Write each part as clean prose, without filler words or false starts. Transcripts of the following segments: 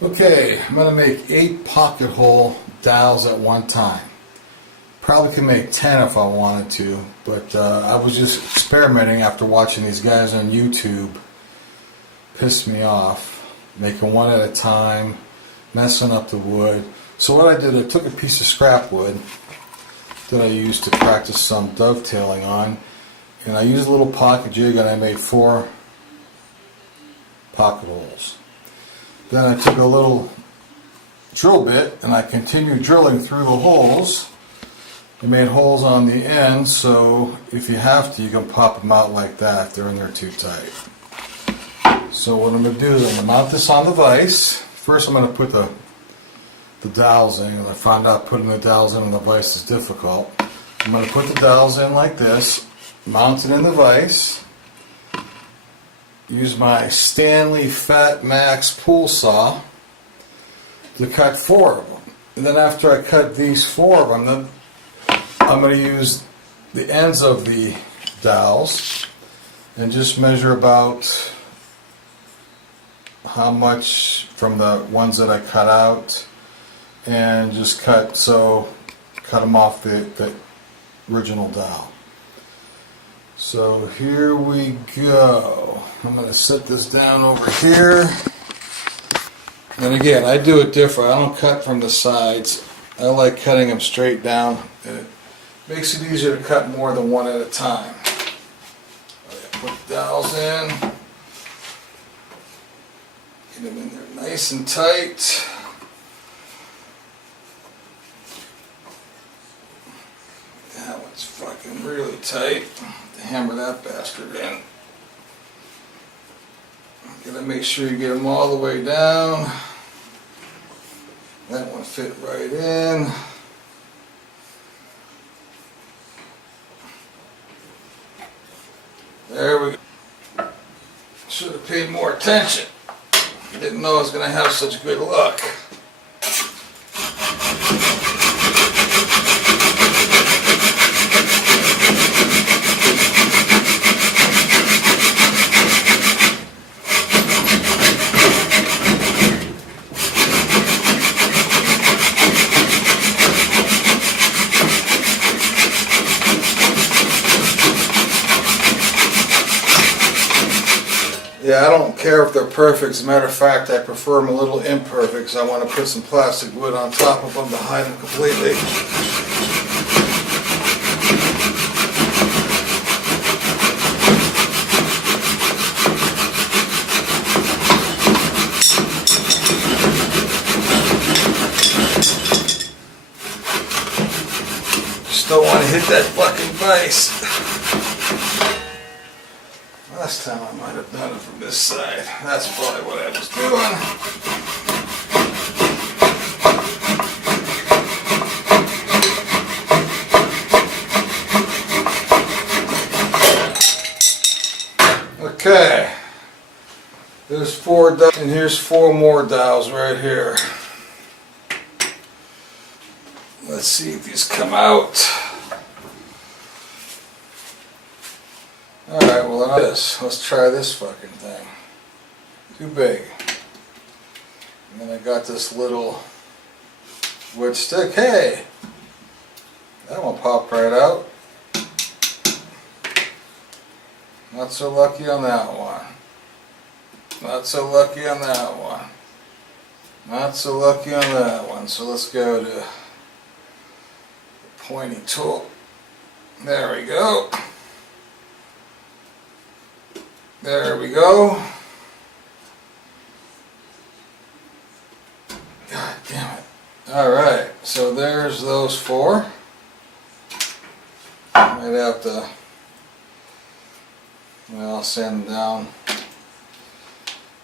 Okay, I'm going to make 8 pocket hole dowels at one time. Probably could make 10 if I wanted to, but I was just experimenting after watching these guys on YouTube piss me off, making one at a time, messing up the wood. So what I did, I took a piece of scrap wood that I used to practice some dovetailing on, and I used a little pocket jig and I made 4 pocket holes. Then I took a little drill bit and I continued drilling through the holes. I made holes on the end, so if you have to, you can pop them out like that if they're in there too tight. So what I'm going to do is I'm going to mount this on the vise. First I'm going to put the dowels in, and I found out putting the dowels in on the vise is difficult. I'm going to put the dowels in like this, mount it in the vise. Use my Stanley Fat Max pool saw to cut 4 of them. And then after I cut these 4 of them, I'm going to use the ends of the dowels and just measure about how much from the ones that I cut out, and just cut them off the original dowel. So here we go. I'm going to set this down over here. And again, I do it different. I don't cut from the sides. I like cutting them straight down. And it makes it easier to cut more than one at a time. Put the dowels in. Get them in there nice and tight. That one's fucking really tight. Hammer that bastard in. Gotta make sure you get them all the way down. That one fit right in. There we go. Should have paid more attention. Didn't know I was gonna have such good luck. Yeah, I don't care if they're perfect. As a matter of fact, I prefer them a little imperfect because I want to put some plastic wood on top of them to hide them completely. Just don't want to hit that fucking vise. Last time I might have done it from this side. That's probably what I was doing. Okay. There's 4 dowels, and here's 4 more dowels right here. Let's see if these come out. Alright, well let's try this fucking thing. Too big. And then I got this little wood stick. Hey! That one popped right out. Not so lucky on that one. Not so lucky on that one. Not so lucky on that one. So let's go to the pointy tool. There we go. There we go. God damn it. Alright, so there's those 4. Might have to, well, I'll sand them down.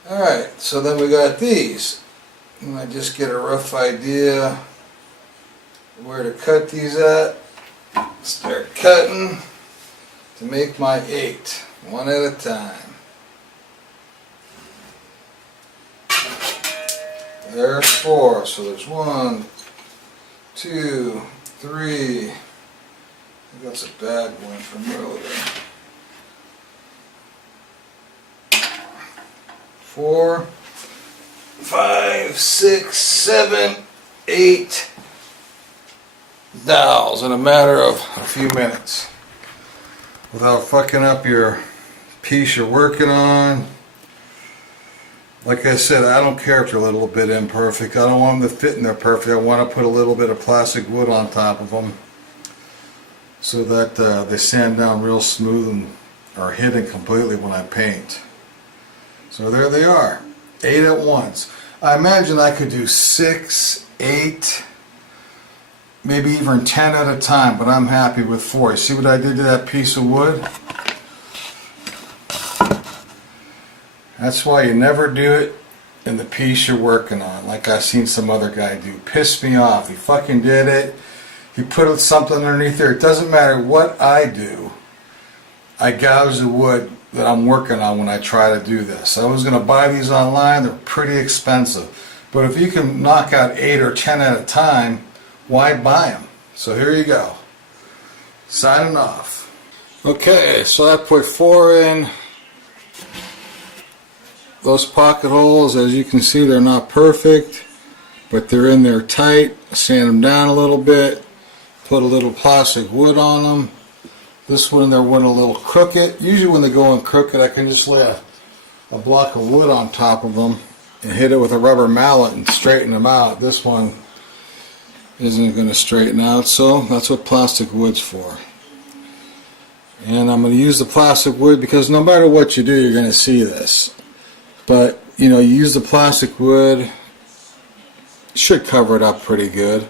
Alright, so then we got these. And I just get a rough idea where to cut these at. Start cutting to make my 8. One at a time. There's 4. So there's 1, 2, 3. I think that's a bad one from earlier. 4, 5, 5, 6, 7, 8 dowels in a matter of a few minutes without fucking up your piece you're working on. Like I said, I don't care if they're a little bit imperfect. I don't want them to fit in there perfect. I want to put a little bit of plastic wood on top of them so that they sand down real smooth and are hidden completely when I paint. So there they are, 8 at once. I imagine I could do 6, 8, maybe even 10 at a time, but I'm happy with 4. You see what I did to that piece of wood? That's why you never do it in the piece you're working on, like I've seen some other guy do. Pissed me off. He fucking did it. He put something underneath there. It doesn't matter what I do. I gouge the wood that I'm working on when I try to do this. I was going to buy these online. They're pretty expensive. But if you can knock out 8 or 10 at a time, why buy them? So here you go. Signing off. Okay, so I put 4 in. Those pocket holes, as you can see, they're not perfect, but they're in there tight. Sand them down a little bit. Put a little plastic wood on them. This one there went a little crooked. Usually when they go in crooked, I can just lay a block of wood on top of them and hit it with a rubber mallet and straighten them out. This one isn't going to straighten out, so that's what plastic wood's for. And I'm going to use the plastic wood because no matter what you do, you're going to see this. But, you know, you use the plastic wood, it should cover it up pretty good.